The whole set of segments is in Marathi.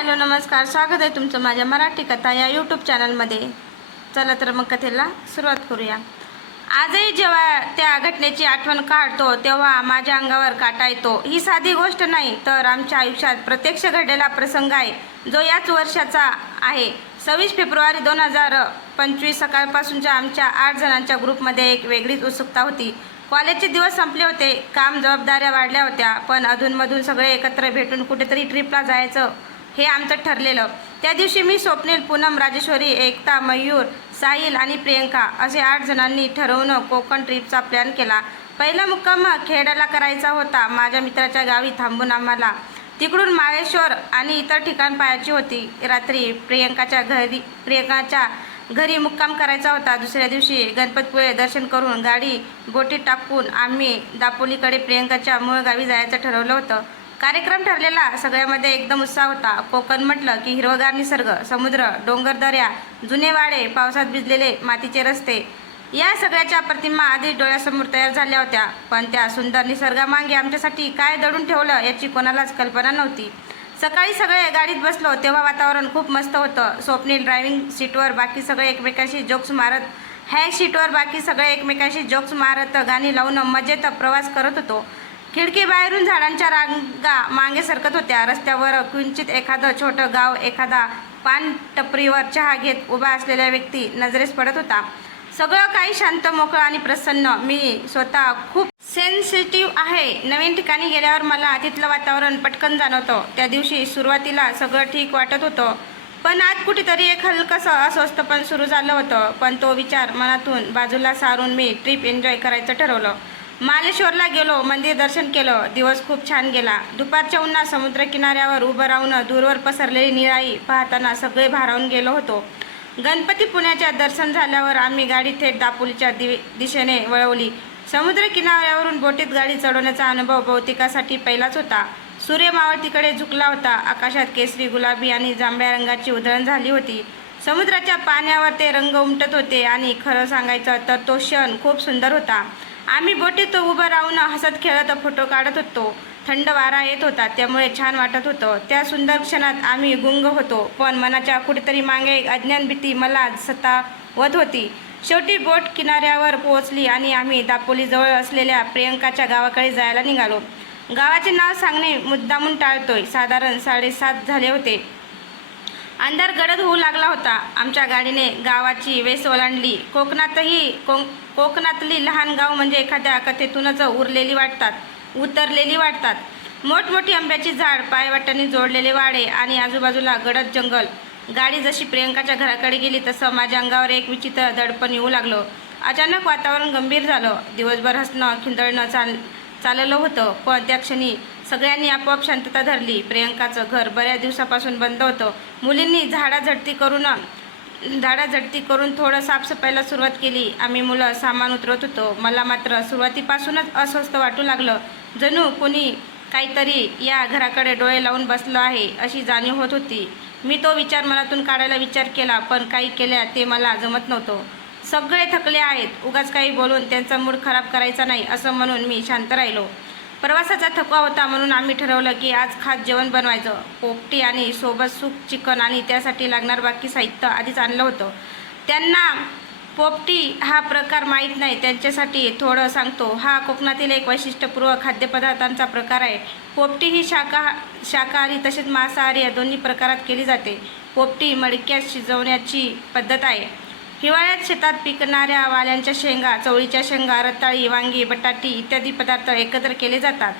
हॅलो नमस्कार, स्वागत आहे तुमचं माझ्या मराठी कथा या यूट्यूब चॅनलमध्ये. चला तर मग कथेला सुरुवात करूया. आजही जेव्हा त्या घटनेची आठवण काढतो तेव्हा माझ्या अंगावर काटा येतो. ही साधी गोष्ट नाही तर आमच्या आयुष्यात प्रत्यक्ष घडलेला प्रसंग आहे, जो याच वर्षाचा आहे. 26 फेब्रुवारी 2025 सकाळपासूनच्या आमच्या 8 जणांच्या ग्रुपमध्ये एक वेगळीच उत्सुकता होती. कॉलेजचे दिवस संपले होते, काम जबाबदाऱ्या वाढल्या होत्या, पण अधूनमधून सगळे एकत्र भेटून कुठेतरी ट्रिपला जायचं हे आमचं ठरलेलं. त्या दिवशी मी, स्वप्नील, पूनम, राजेश्वरी, एकता, मयूर, साहिल आणि प्रियंका असे 8 जणांनी ठरवून कोकण ट्रिपचा प्लॅन केला. पहिला मुक्काम खेड्याला करायचा होता. माझ्या मित्राच्या गावी थांबून आम्हाला तिकडून माळेश्वर आणि इतर ठिकाण पाहायची होती. रात्री प्रियंकाच्या घरी मुक्काम करायचा होता. दुसऱ्या दिवशी गणपतपुळे दर्शन करून गाडी बोटीत टाकून आम्ही दापोलीकडे प्रियंकाच्या मूळ गावी जायचं ठरवलं होतं. कार्यक्रम ठरलेला, सगळ्यामध्ये एकदम उत्साह होता. कोकण म्हटलं की हिरवगार निसर्ग, समुद्र, डोंगरदऱ्या, जुने वाडे, पावसात भिजलेले मातीचे रस्ते, या सगळ्याच्या प्रतिमा आधीच डोळ्यासमोर तयार झाल्या होत्या. पण त्या सुंदर निसर्गामागे आमच्यासाठी काय दडून ठेवलं याची कोणालाच कल्पना नव्हती. सकाळी सगळे गाडीत बसलो तेव्हा वातावरण खूप मस्त होतं. स्वप्नील ड्रायव्हिंग सीटवर, बाकी सगळे एकमेकांशी जोक्स मारत गाणी लावून मजेत प्रवास करत होतो. खिडकी बाहेरून झाडांच्या रांगा मागे सरकत होत्या. रस्त्यावर किंचित एखादं छोटं गाव, एखादा पान टपरीवर चहा घेत उभा असलेला व्यक्ती नजरेस पडत होता. सगळं काही शांत, मोकळं आणि प्रसन्न. मी स्वतः खूप सेन्सिटिव्ह आहे. नवीन ठिकाणी गेल्यावर मला तिथलं वातावरण पटकन जाणवतं. त्या दिवशी सुरुवातीला सगळं ठीक वाटत होतं, पण आत कुठेतरी एक हलकंसं अस्वस्थपण सुरू झालं होतं. पण तो विचार मनातून बाजूला सारून मी ट्रिप एन्जॉय करायचं ठरवलं. मालेश्वरला गेलो, मंदिर दर्शन केलं. दिवस खूप छान गेला. दुपारच्या उन्हात समुद्रकिनाऱ्यावर उभं राहून दूरवर पसरलेली निराई पाहताना सगळे भारावून गेलो होतो. गणपतीपुळ्याच्या दर्शन झाल्यावर आम्ही गाडी थेट दापोलीच्या दिशेने वळवली. समुद्रकिनाऱ्यावरून बोटीत गाडी चढवण्याचा अनुभव बहुतेकासाठी पहिलाच होता. सूर्य मावळतीकडे झुकला होता. आकाशात केसरी, गुलाबी आणि जांभळ्या रंगाची उधळण झाली होती. समुद्राच्या पाण्यावर ते रंग उमटत होते आणि खरं सांगायचं तर तो क्षण खूप सुंदर होता. आम्ही बोटीत उभं राहून हसत खेळत फोटो काढत होतो. थंड वारा येत होता, त्यामुळे छान वाटत होतं. त्या सुंदर क्षणात आम्ही गुंग होतो, पण मनाच्या कुठेतरी मागे एक अज्ञान भीती मला सतावत होती. शेवटी बोट किनाऱ्यावर पोहोचली आणि आम्ही दापोलीजवळ असलेल्या प्रियंकाच्या गावाकडे जायला निघालो. गावाचे नाव सांगणे मुद्दामून टाळतोय. साधारण 7:30 झाले होते. अंधार गडद होऊ लागला होता. आमच्या गाडीने गावाची वेस ओलांडली. कोकणातली लहान गाव म्हणजे एखाद्या कथेतूनच उतरलेली वाटतात. मोठमोठी आंब्याची झाड, पायवाटांनी जोडलेले वाडे आणि आजूबाजूला गडद जंगल. गाडी जशी प्रियंकाच्या घराकडे गेली तसं माझ्या अंगावर एक विचित्र दडपण येऊ लागलं. अचानक वातावरण गंभीर झालं. दिवसभर हसणं, खिंदळणं चाललं होतं, पण त्या क्षणी सगळ्यांनी आपोआप शांतता धरली. प्रियंकाचं घर बऱ्याच दिवसापासून बंद होतं. मुलींनी झाडाझडती करून थोडं साफसफाईला सुरुवात केली. आम्ही मुलं सामान उतरवत होतो. मला मात्र सुरुवातीपासूनच अस्वस्थ वाटू लागलं. जणू कोणी काहीतरी या घराकडे डोळे लावून बसलं आहे अशी जाणीव होत होती. मी तो विचार मनातून काढायला विचार केला, पण काही केल्या ते मला जमत नव्हतं. सगळे थकले आहेत, उगाच काही बोलून त्यांचा मूड खराब करायचा नाही असं म्हणून मी शांत राहिलो. प्रवासाचा थकवा होता म्हणून आम्ही ठरवलं की आज खास जेवण बनवायचं. पोपटी आणि सोबत सूप, चिकन आणि त्यासाठी लागणार बाकी साहित्य आधीच आणलं होतं. त्यांना पोपटी हा प्रकार माहीत नाही, त्यांच्यासाठी थोडं सांगतो. हा कोकणातील एक वैशिष्ट्यपूर्ण खाद्यपदार्थांचा प्रकार आहे. पोपटी ही शाकाहारी तसेच मांसाहारी या दोन्ही प्रकारात केली जाते. पोपटी मडक्यात शिजवण्याची पद्धत आहे. हिवाळ्यात शेतात पिकणाऱ्या वाल्यांच्या शेंगा, चवळीच्या शेंगा, रताळी, वांगी, बटाटी इत्यादी पदार्थ एकत्र केले जातात.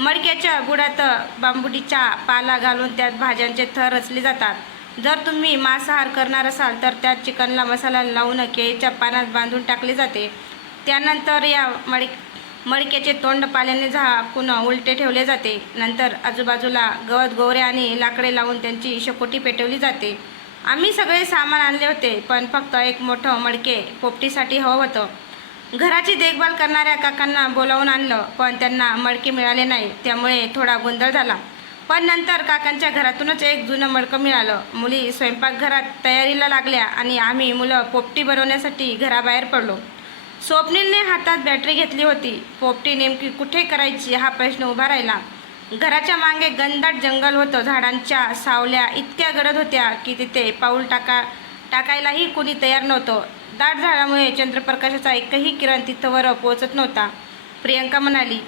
मडक्याच्या बुडात बांबुडीचा पाला घालून त्यात भाज्यांचे थर रचले जातात. जर तुम्ही मांसाहार करणार असाल तर त्यात चिकनला मसाला लावून केळीच्या पानात बांधून टाकले जाते. त्यानंतर या मडक्याचे तोंड पाल्याने झाकून उलटे ठेवले जाते. नंतर आजूबाजूला गवत, गोवरे आणि लाकडे लावून त्यांची शेकोटी पेटवली जाते. आम्ही सगळे सामान आणले होते, पण फक्त एक मोठं मडके पोपटीसाठी हवं होतं. घराची देखभाल करणाऱ्या काकांना बोलावून आणलं, पण त्यांना मडके मिळाले नाही, त्यामुळे थोडा गोंधळ झाला. पण नंतर काकांच्या घरातूनच एक जुनं मडकं मिळालं. मुली स्वयंपाकघरात तयारीला लागल्या आणि आम्ही मुलं पोपटी बनवण्यासाठी घराबाहेर पडलो. स्वप्नीलने हातात बॅटरी घेतली होती. पोपटी नेमकी कुठे करायची हा प्रश्न उभा राहिला. घराच्या मागे घनदाट जंगल होतं. झाडांच्या सावल्या इतक्या गडद होत्या की तिथे पाऊल टाकायलाही कोणी तयार नव्हतं. दाट झाडामुळे चंद्रप्रकाशाचा एकही किरण तिथवर पोहोचत नव्हता. प्रियंका म्हणाली,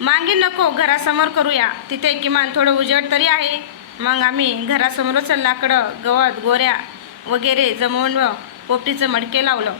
मागे नको, घरासमोर करूया, तिथे किमान थोडं उजेड तरी आहे. मग आम्ही घरासमोरच लाकडं, गवत, गोऱ्या वगैरे जमवून पोपटीचं मडके लावलं.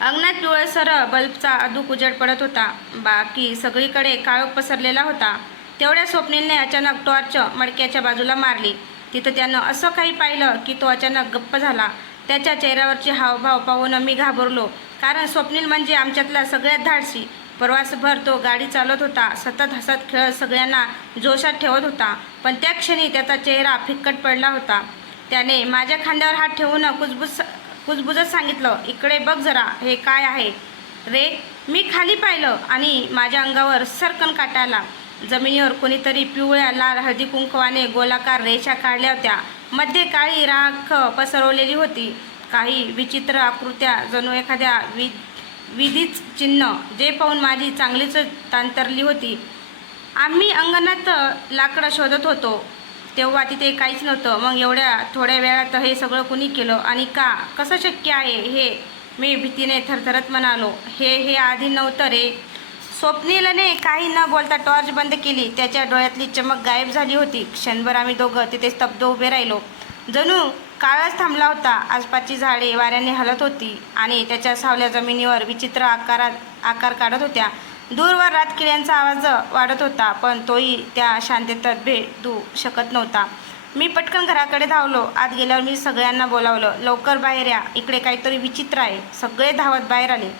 अंगणात पिवळसर बल्बचा अधूक उजेड पडत होता. बाकी सगळीकडे काळोख पसरलेला होता. तेवढ्या स्वप्नीलने अचानक टॉर्च मडक्याच्या बाजूला मारली. तिथं त्यानं असं काही पाहिलं की तो अचानक गप्प झाला. त्याच्या चेहऱ्यावरचे हावभाव पाहून मी घाबरलो, कारण स्वप्नील म्हणजे आमच्यातला सगळ्यात धाडसी. प्रवासभर तो गाडी चालवत होता, सतत हसत खेळत सगळ्यांना जोशात ठेवत होता. पण त्या क्षणी त्याचा चेहरा फिक्कट पडला होता. त्याने माझ्या खांद्यावर हात ठेवून कुजबुजत सांगितलं, इकडे बघ जरा, हे काय आहे रे? मी खाली पाहिलं आणि माझ्या अंगावर सरकन काटा आला. जमिनीवर कोणीतरी पिवळ्या लाल हळदी कुंकवाने गोलाकार रेषा काढल्या होत्या. मध्ये काळी राख पसरवलेली होती. काही विचित्र आकृत्या, जणू एखाद्या विधीच चिन्ह, जे पाहून माझी चांगलीच तांतरली होती. आम्ही अंगणात लाकडं शोधत होतो तेव्हा तिथे काहीच नव्हतं. मग एवढ्या थोड्या वेळात हे सगळं कुणी केलं आणि का, कसं शक्य आहे हे? मी भीतीने थरथरत म्हणालो. हे आधी नव्हतं रे. स्वप्नीलने काही न बोलता टॉर्च बंद केली. त्याच्या डोळ्यातली चमक गायब झाली होती. क्षणभर आम्ही दोघं तिथे स्तब्ध उभे राहिलो. जणू काळच थांबला होता. आसपासची झाडे वाऱ्याने हलत होती आणि त्याच्या सावल्या जमिनीवर विचित्र आकार काढत होत्या. दूरवर रातकिड्यांचा आवाज वाढत होता, पण तोही त्या शांततेत भेदू शकत नव्हता. मी पटकन घराकडे धावलो. आत गेल्यावर मी सगळ्यांना बोलावलं, लवकर बाहेर या, इकडे काहीतरी विचित्र आहे. सगळे धावत बाहेर आले.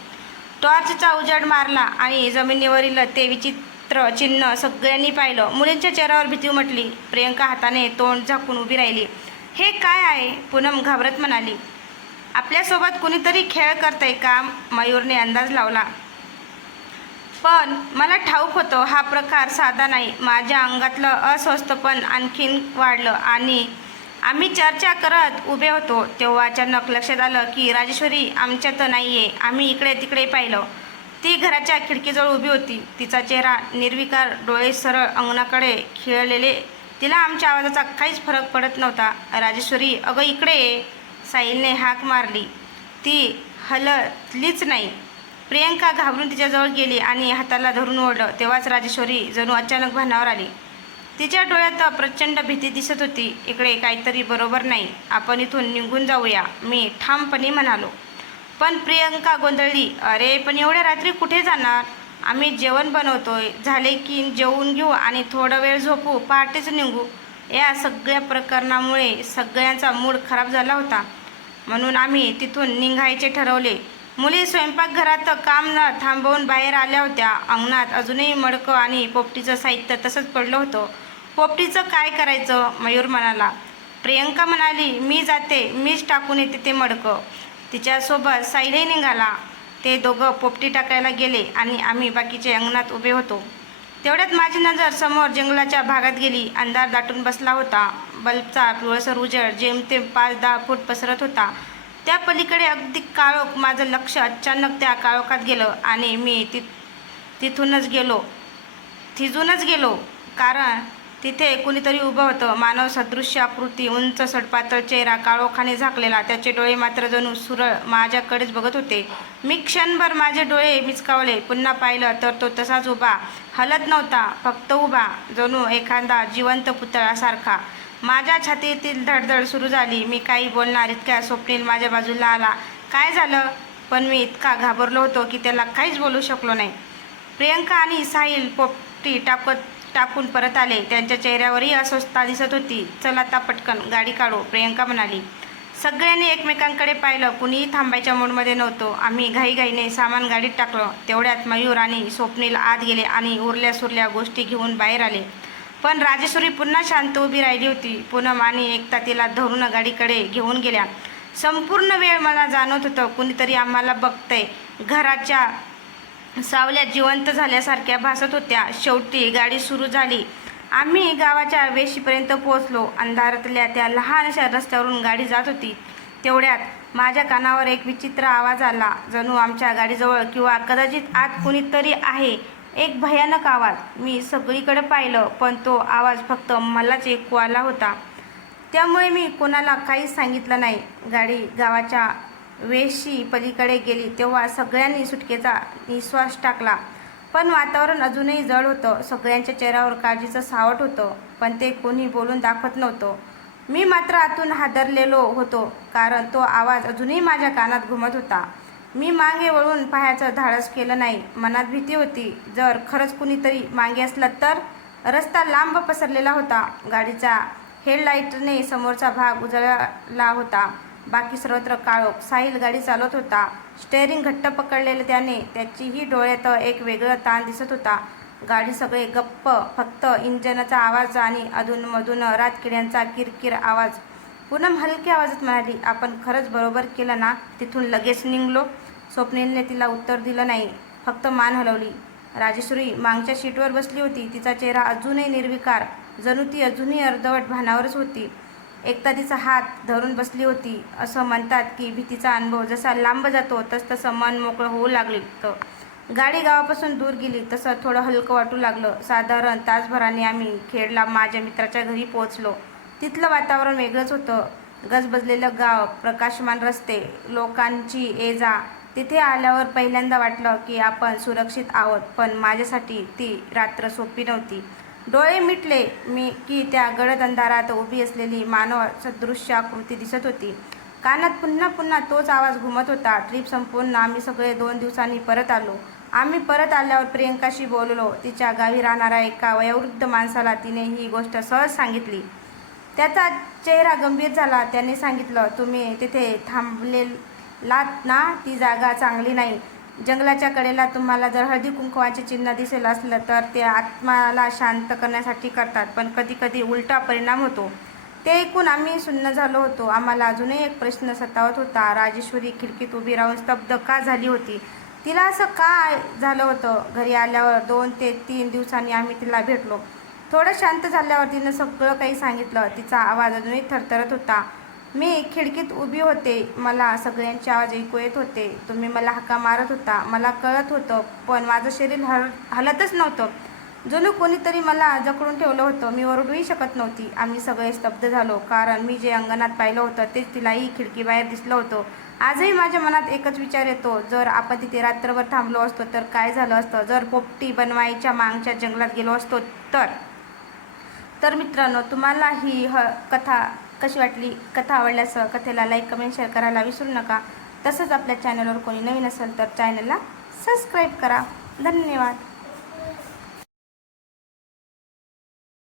टॉर्चचा उजेड मारला आणि जमिनीवरील ते विचित्र चिन्ह सगळ्यांनी पाहिलं. मुलींच्या चेहऱ्यावर भीती उमटली. प्रियंका हाताने तोंड झाकून उभी राहिली. हे काय आहे? पूनम घाबरत म्हणाली. आपल्यासोबत कुणीतरी खेळ करतंय का? मयूरने अंदाज लावला. पण मला ठाऊक होतं हा प्रकार साधा नाही. माझ्या अंगातलं अस्वस्थपण आणखीन वाढलं आणि आम्ही चर्चा करत उभे होतो तेव्हा अचानक लक्षात आलं की राजेश्वरी आमच्यात नाही आहे. आम्ही इकडे तिकडे पाहिलं. ती घराच्या खिडकीजवळ उभी होती. तिचा चेहरा निर्विकार, डोळे सरळ अंगणाकडे खिळलेले. तिला आमच्या आवाजाचा काहीच फरक पडत नव्हता. राजेश्वरी, अगं इकडे ये, साहिलने हाक मारली. ती हललीच नाही. प्रियंका घाबरून तिच्याजवळ गेली आणि हाताला धरून ओढलं. तेव्हाच राजेश्वरी जणू अचानक भानावर आली. तिच्या डोळ्यात प्रचंड भीती दिसत होती. इकडे काहीतरी बरोबर नाही, आपण इथून निघून जाऊया, मी ठामपणे म्हणालो. पण प्रियंका गोंधळली. अरे पण एवढ्या रात्री कुठे जाणार? आम्ही जेवण बनवतोय, झाले की जेवून घेऊ आणि थोडा वेळ झोपू, पहाटेच निघू. या सगळ्या प्रकरणामुळे सगळ्यांचा मूड खराब झाला होता. म्हणून आम्ही तिथून निघायचे ठरवले. मुली स्वयंपाकघरात काम न थांबवून बाहेर आल्या होत्या. अंगणात अजूनही मडकं आणि पोपटीचं साहित्य तसंच पडलं होतं. पोपटीचं काय करायचं? मयूर म्हणाला. प्रियंका म्हणाली, मी जाते, मीच टाकून येते ते मडकं. तिच्यासोबत साईलही निघाला. ते दोघं पोपटी टाकायला गेले आणि आम्ही बाकीचे अंगणात उभे होतो. तेवढ्यात माझी नजर समोर जंगलाच्या भागात गेली. अंधार दाटून बसला होता. बल्बचा पिवळसर उजेड जेमतेम 5-10 फूट पसरत होता. त्या पलीकडे अगदी काळोख. माझं लक्ष अचानक त्या काळोखात गेलं आणि मी थिजूनच गेलो, कारण तिथे कुणीतरी उभं होतं. मानव सदृश्य आकृती, उंच सडपातळ चेहरा, काळोखाने झाकलेला. त्याचे डोळे मात्र जणू सुरळ माझ्याकडेच बघत होते. मी क्षणभर माझे डोळे मिचकावले. पुन्हा पाहिलं तर तो तसाच उभा, हलत नव्हता, फक्त उभा, जणू एखादा जिवंत पुतळासारखा. माझ्या छातीतील धडधड सुरू झाली. मी काही बोलणार इतक्या स्वप्नील माझ्या बाजूला आला. काय झालं? पण मी इतका घाबरलो होतो की त्याला काहीच बोलू शकलो नाही. प्रियंका आणि साहिल पोपटी टाकून परत आले. त्यांच्या चेहऱ्यावरही अस्वस्थता दिसत होती. चल आता पटकन गाडी काढू, प्रियंका म्हणाली. सगळ्यांनी एकमेकांकडे पाहिलं. कुणीही थांबायच्या मूडमध्ये नव्हतं. आम्ही घाईघाईने सामान गाडीत टाकलं. तेवढ्यात मयूर आणि स्वप्नील आत गेले आणि उरल्या सुरल्या गोष्टी घेऊन बाहेर आले. पण राजेश्वरी पुन्हा शांत उभी राहिली होती. पूनम आणि एकता तिला धरून गाडीकडे घेऊन गेल्या. संपूर्ण वेळ मला जाणवत होतं कुणीतरी आम्हाला बघतंय. घराच्या सावल्या जिवंत झाल्यासारख्या भासत होत्या. शेवटी गाडी सुरू झाली. आम्ही गावाच्या वेशीपर्यंत पोहोचलो. अंधारातल्या त्या लहानशा रस्त्यावरून गाडी जात होती. तेवढ्यात माझ्या कानावर एक विचित्र आवाज आला. जणू आमच्या गाडीजवळ किंवा कदाचित आत कुणीतरी आहे. एक भयानक आवाज. मी सगळीकडे पाहिलं, पण तो आवाज फक्त मलाच ऐकू आला होता. त्यामुळे मी कोणाला काहीच सांगितलं नाही. गाडी गावाच्या वेशी पलीकडे गेली तेव्हा सगळ्यांनी सुटकेचा निश्वास टाकला. पण वातावरण अजूनही जड होतं. सगळ्यांच्या चेहऱ्यावर काळजीचं सावट होतं, पण ते कोणी बोलून दाखवत नव्हतं. मी मात्र आतून हादरलेलो होतो, कारण तो आवाज अजूनही माझ्या कानात घुमत होता. मी मागे वळून पाहायचं धाडस केलं नाही. मनात भीती होती. जर खरंच कुणीतरी मागे असलं तर. रस्ता लांब पसरलेला होता. गाडीच्या हेडलाईटने समोरचा भाग उजळला होता. बाकी सर्वत्र काळोख. साहिल गाडी चालवत होता, स्टेअरिंग घट्ट पकडलेलं त्याने. त्याचीही डोळ्यात एक वेगळं ताण दिसत होता. गाडी सगळे गप्प. फक्त इंजनचा आवाज आणि अधूनमधून रातकिड्यांचा किरकिर आवाज. पूनम हलक्या आवाजात म्हणाली, आपण खरंच बरोबर केलं ना तिथून लगेच निघलो? स्वप्नीलने तिला उत्तर दिलं नाही, फक्त मान हलवली. राजेश्वरी मागच्या सीटवर बसली होती. तिचा चेहरा अजूनही निर्विकार, जणू ती अजूनही अर्धवट भानावरच होती. एकदा तिचा हात धरून बसली होती. असं म्हणतात की भीतीचा अनुभव जसा लांब जातो तसतसं मन मोकळं होऊ लागलं. गाडी गावापासून दूर गेली तसं थोडं हलकं वाटू लागलं. साधारण तासभराने आम्ही खेडला माझ्या मित्राच्या घरी पोहोचलो. तिथलं वातावरण वेगळंच होतं. गजबजलेलं गाव, प्रकाशमान रस्ते, लोकांची ये-जा. तिथे आल्यावर पहिल्यांदा वाटलं की आपण सुरक्षित आहोत, पण माझ्यासाठी ती रात्र सोपी नव्हती. डोळे मिटले मी की त्या गडद अंधारात उभी असलेली मानव सदृश्य आकृती दिसत होती. कानात पुन्हा पुन्हा तोच आवाज घुमत होता. ट्रिप संपून आम्ही सगळे 2 दिवसांनी परत आलो. आम्ही परत आल्यावर प्रियंकाशी बोललो. तिच्या गावी राहणाऱ्या एका वयोवृद्ध माणसाला तिने ही गोष्ट सहज सांगितली. त्याचा चेहरा गंभीर झाला. त्याने सांगितलं, तुम्ही तिथे थांबलेलात ना, ती जागा चांगली नाही. जंगलाच्या कडेला तुम्हाला जर हळदी कुंकवाचे चिन्ह दिसेल असलं तर ते आत्माला शांत करण्यासाठी करतात, पण कधी कधी उलटा परिणाम होतो. ते ऐकून आम्ही सुन्न झालो होतो. आम्हाला अजूनही एक प्रश्न सतावत होता. राजेश्वरी खिडकीत उभी राहून स्तब्ध का झाली होती? तिला असं का झालं होतं? घरी आल्यावर 2 ते 3 दिवसांनी आम्ही तिला भेटलो. थोडं शांत झाल्यावर तिनं सगळं काही सांगितलं. तिचा आवाज अजूनही थरथरत होता. मी खिडकीत उभी होते. मला सगळ्यांचे आवाज ऐकू येत होते. तुम्ही मला हाका मारत होता. मला कळत होतं, पण माझं शरीर हलतच नव्हतं. जणू कोणीतरी मला जखडून ठेवलं होतं. मी ओरडूही शकत नव्हती. आम्ही सगळे स्तब्ध झालो, कारण मी जे अंगणात पाहिलं होतं तेच तिलाही खिडकीबाहेर दिसलं होतं. आजही माझ्या मनात एकच विचार येतो, जर आपण तिथे रात्रभर थांबलो असतो तर काय झालं असतं? जर पोपटी बनवाईच्या मागच्या जंगलात गेलो असतो तर मित्रांनो, तुम्हाला ही कथा कशी वाटली? कथा आवडल्यास कथेला लाईक, कमेंट, शेअर करायला विसरू नका. तसंच आपल्या चॅनलवर कोणी नवीन असेल तर चॅनलला सबस्क्राईब करा. धन्यवाद.